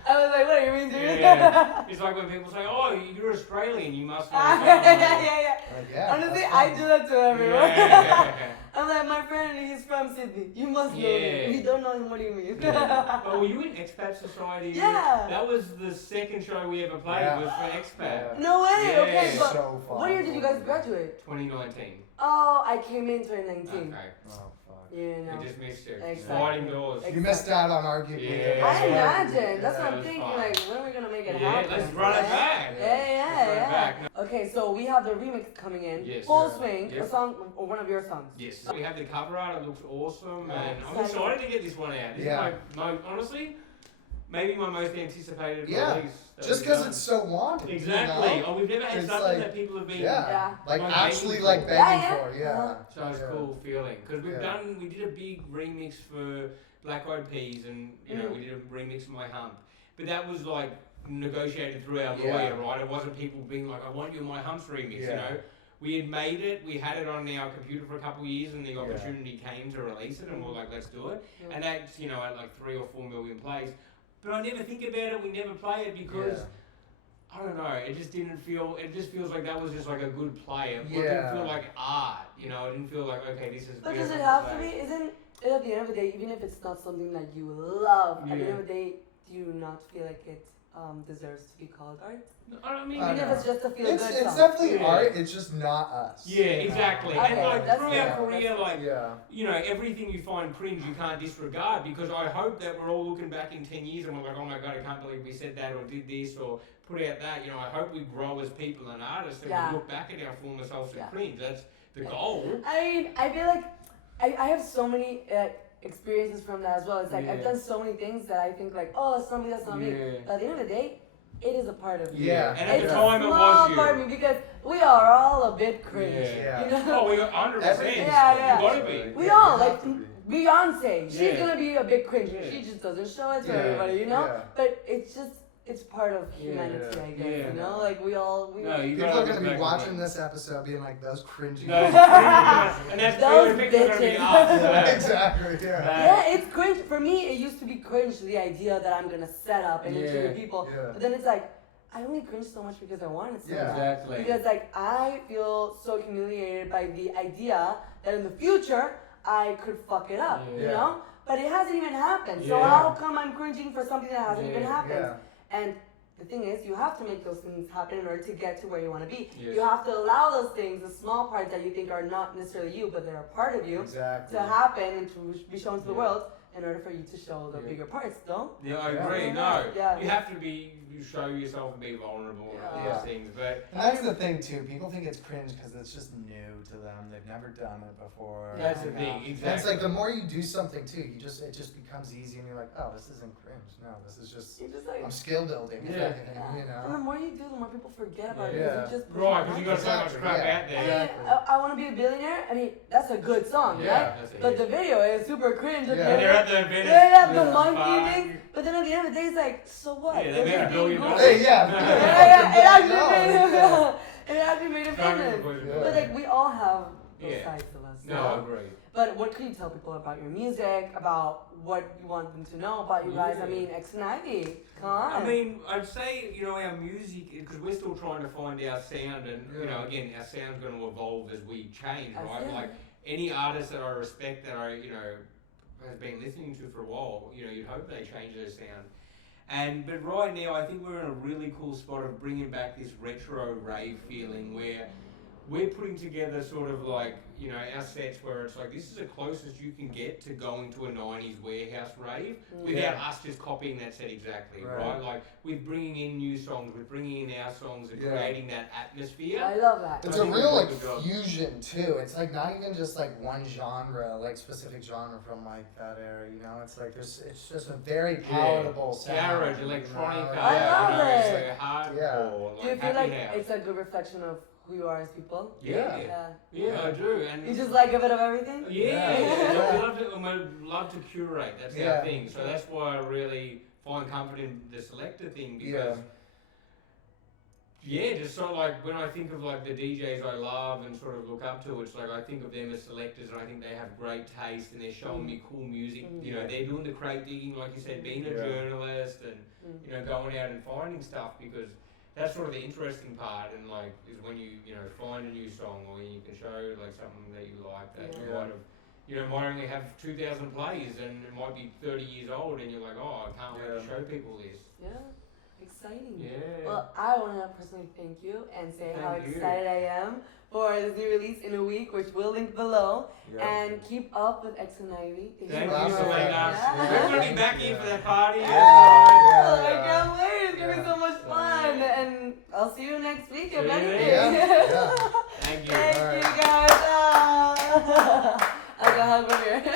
I was like, what do you mean, dude? Yeah. It's like when people say, "Oh, you're Australian, you must know." Yeah. Honestly, I do that to everyone. Yeah. I'm like, my friend, he's from Sydney. You must know me. If you don't know him, what do you mean? Oh, were you in Expat Society? Yeah. That was the second show we ever played. Was for Expat. No way. Yeah. Okay, but So fun. what year did you guys graduate? 2019. Oh, I came in 2019. Okay. Oh, fuck. You know. We just missed it. Exactly. Sliding doors. You missed out on arguing. Yeah. I imagine. That's what that I'm was thinking. fun. Like, when are we gonna make it Yeah, happen? let's run it back. Yeah. Let's run it back. Okay, so we have the remix coming in. Yes. Full Yeah. swing. Yep. A song or one of your songs. Yes. We have the cover art. It looks awesome, Oh, and I'm exciting. excited to get this one out. This Yeah. is honestly, maybe my most anticipated Yeah. release. that Just we've because done. it's so wanted. Exactly. You know? Oh, we've never had It's something like- that people have been. Yeah. Like Like actually begging like for. begging Yeah. for. Yeah. So it's Yeah. cool feeling because Yeah. we did a big remix for Black Eyed Peas, and we did a remix of My Hump, but that was like negotiated through our Yeah. lawyer, right? It wasn't people being like, "I want you in My Humps remix," you Yeah. know. We had made it, we had it on our computer for a couple of years, and the opportunity came to release it, and we we're like, "Let's do it." Yeah. And that's at like 3 or 4 million plays, but I never think about it. We never play it because. I don't know. It just didn't feel. It just feels like that was just like a good play. It didn't feel like art. It didn't feel like okay, this is. But does it have to be? Isn't it at the end of the day, even if it's not something that you love, at the end of the day, do you not feel like it deserves to be called art? I mean, Even if it's just a feel good It's song. definitely Yeah. art. It's just not us. Yeah, exactly. Okay, And like that's through fair. our career, like Yeah. everything you find cringe, you can't disregard because I hope that we're all looking back in 10 years and we're like, oh my god, I can't believe we said that or did this or put out that. I hope we grow as people and artists and we look back at our former selves and cringe. That's the goal. I mean, I feel like I have so many experiences from that as well. It's like I've done so many things that I think like, oh, that's not me, that's not me. But at the end of the day, it is a part of me. Yeah. And at It's the time a it small was part of you. me because we are all a bit cringe. Yeah. You know? Oh, we 100%. Yeah. You gotta be. We Yeah, all you have like to be. Beyonce. She's Yeah. gonna be a big cringe. Yeah. She just doesn't show it to Yeah. everybody, Yeah. But it's part of humanity, I guess. Yeah. Like we No, you People gotta are gonna be respect watching it. this episode being like, those cringy. No, it's cringe, and that's Those really people are gonna be bitches. us. Exactly. Yeah. Yeah, it's cringe. For me, it used to be cringe, the idea that I'm gonna set up and introduce people. Yeah. But then it's like, I only cringe so much because I wanted to. Yeah. Exactly. Because like, I feel so humiliated by the idea that in the future, I could fuck it up, Yeah. you know? But it hasn't even happened. So Yeah. how come I'm cringing for something that hasn't even happened? Yeah. And the thing is, you have to make those things happen in order to get to where you want to be. Yes. You have to allow those things, the small parts that you think are not necessarily you, but they're a part of you, Exactly. to happen and to be shown to the Yeah. world in order for you to show the Yeah. bigger parts, no? Yeah, I Yeah. agree. Yeah. No, Yeah. you have to you show yourself and be vulnerable and all Yeah. those things. But And that's the thing too. People think it's cringe because it's just new to them. They've never done it before. that's the you know? thing. And Exactly. it's like the more you do something too, it just becomes easy, and you're like, oh, this isn't cringe. No, this is just You're just like, I'm skill building. If Yeah. anything, yeah. you And the know. more you do, the more people forget about it. Yeah. because You just push Right, it because you out got so much Exactly, crap yeah. out there. I mean, Exactly. I want to be a billionaire. I mean, that's a good song, Yeah. right? That's it. But the video is super cringe. Yeah. And they're at the Venice. Yeah, the Yeah. monkey Fuck. thing. But then at the end of the day, it's like, so what? Yeah, they They're made just $1 billion. being goofy. Hey, yeah. Yeah, it actually No, made him. yeah. It actually made him Trying to famous. avoid it. Yeah. But like, we all have those Yeah. sides of us. No, I agree. But what could you tell people about your music, about what you want them to know about you guys? I Yeah. mean, X and Ivy, come on. I mean, I'd say, our music, because we're still trying to find our sound, and, again, our sound's going to evolve as we change, That's right? it. Like, any artist that I respect that I, has been listening to for a while, you'd hope they change their sound. But right now, I think we're in a really cool spot of bringing back this retro rave feeling where we're putting together sort of like, our sets where it's like, this is the closest you can get to going to a 90s warehouse rave without us just copying that set exactly, right? Like, we're bringing in new songs, we're bringing in our songs and creating that atmosphere. I love that. It's I a think real we like did a good job. fusion too. It's like not even just like one genre, like specific genre from like that era. It's like it's just a very palatable sound. Garage, electronica, I love it. hardcore, Yeah. Do you like feel like happy house. it's a good reflection of who you are as people? Yeah. Yeah, I do. And You just like a bit of everything? Yeah, Yeah. we love to, and we love to curate. That's Yeah. our thing. So that's why I really find comfort in the selector thing because yeah, just sort of like when I think of like the DJs I love and sort of look up to, it's like I think of them as selectors and I think they have great taste and they're showing me cool music. You know, they're doing the crate digging, like you said, being a journalist and, you know, going out and finding stuff because that's sort of the interesting part and like is when you know, find a new song or you can show like something that you like that you might have, you know, might only have 2,000 plays and it might be 30 years old and you're like, oh, I can't wait to show people this. Yeah. Exciting. Yeah. Well, I want to personally thank you and say how excited I am for this new release in a week, which we'll link below. And keep up with X and Ivy. Thank you, Selena. We're going to be back here for that party. I can't wait. It's going to be so much fun. And I'll see you next week, if anything. Thank you. Thank you, guys. I'll go hug over here.